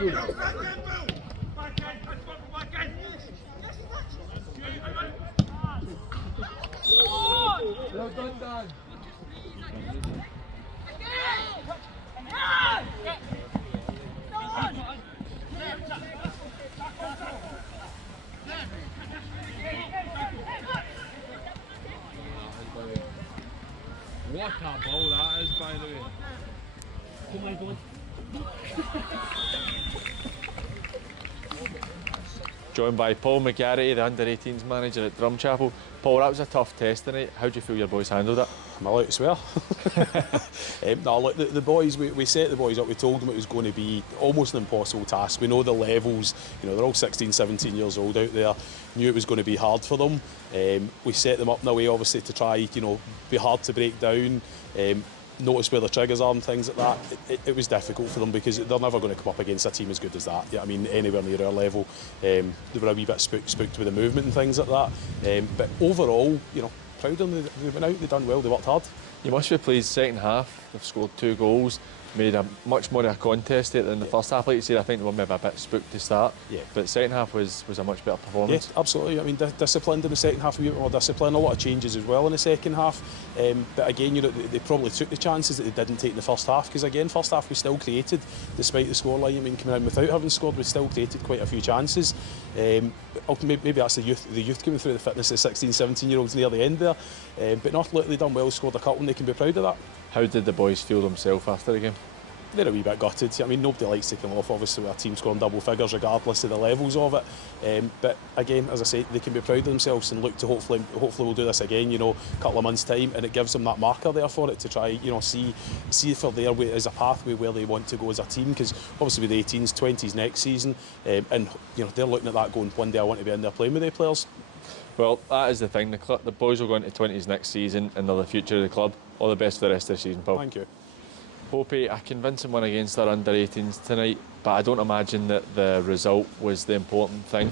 Well done, Dan. What a ball that is, by the way. Come on, come on. Joined by Paul McGarry, the under-18s manager at Drumchapel. Paul, that was a tough test tonight. How do you feel your boys handled it? Am I allowed to swear? No, look, the boys, we set the boys up, we told them it was going to be almost an impossible task. We know the levels, you know, they're all 16, 17 years old out there, knew it was going to be hard for them. We set them up in a way, obviously, to try, you know, be hard to break down, notice where the triggers are and things like that. It was difficult for them because they're never going to come up against a team as good as that. Yeah, I mean, anywhere near our level. They were a wee bit spooked with the movement and things like that. But overall, you know, proud of them. They went out, they done well, they worked hard. You must be pleased. Second half, they've scored 2 goals, made a much more of a contest than the first half. Like you said, I think they were maybe a bit spooked to start. Yeah. But second half was a much better performance. Yeah, absolutely. I mean, disciplined in the second half, a bit more discipline, a lot of changes as well in the second half. But again, you know, they probably took the chances that they didn't take in the first half, because again, first half we still created, despite the scoreline. I mean, coming in without having scored, we still created quite a few chances. Maybe that's the youth coming through, the fitness of 16, 17-year-olds near the end there. But not look, they done well, scored a couple, and they can be proud of that. How did the boys feel themselves after the game? They're a wee bit gutted. I mean, nobody likes taking off, obviously, with our team scoring double figures, regardless of the levels of it. But again, as I say, they can be proud of themselves and look to hopefully we'll do this again, you know, a couple of months' time, and it gives them that marker there for it to try, you know, see if they're there as a pathway where they want to go as a team. Because obviously with the 18s, 20s next season, and you know, they're looking at that going, one day I want to be in there playing with the players. Well, that is the thing. The boys will go into 20s next season, and they're the future of the club. All the best for the rest of the season, Paul. Thank you. Popey, a convincing win against our under-18s tonight, but I don't imagine that the result was the important thing.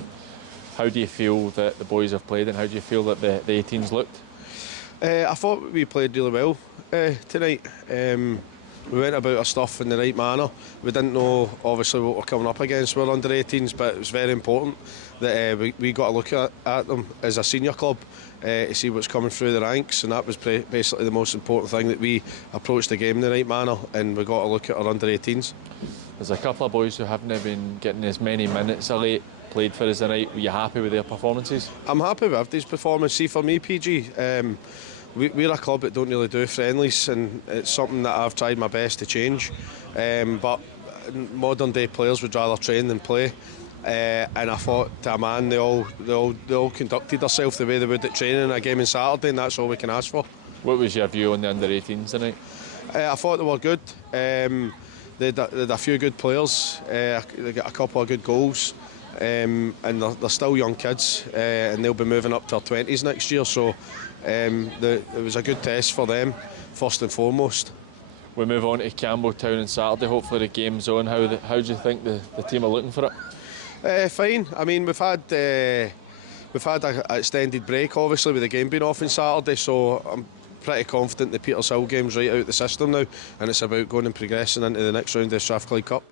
How do you feel that the boys have played, and how do you feel that the 18s looked? I thought we played really well tonight. We went about our stuff in the right manner. We didn't know, obviously, what we're coming up against. We're under-18s, but it was very important that we got a look at them as a senior club to see what's coming through the ranks, and that was basically the most important thing, that we approached the game in the right manner, and we got a look at our under-18s. There's a couple of boys who haven't been getting as many minutes of late played for us tonight. Were you happy with their performances? I'm happy with these performances. See, for me, PG, we're a club that don't really do friendlies, and it's something that I've tried my best to change. But modern day players would rather train than play. And I thought, to a man, they all conducted themselves the way they would at training in a game on Saturday, and that's all we can ask for. What was your view on the under-18s tonight? I thought they were good. They had a few good players. They got a couple of good goals. And they're still young kids, and they'll be moving up to their 20s next year, so it was a good test for them, first and foremost. We move on to Campbelltown on Saturday. Hopefully the game's on. How do you think the team are looking for it? Fine. I mean, we've had an extended break, obviously, with the game being off on Saturday, so I'm pretty confident the Petershill game's right out the system now, and it's about going and progressing into the next round of the Strathclyde Cup.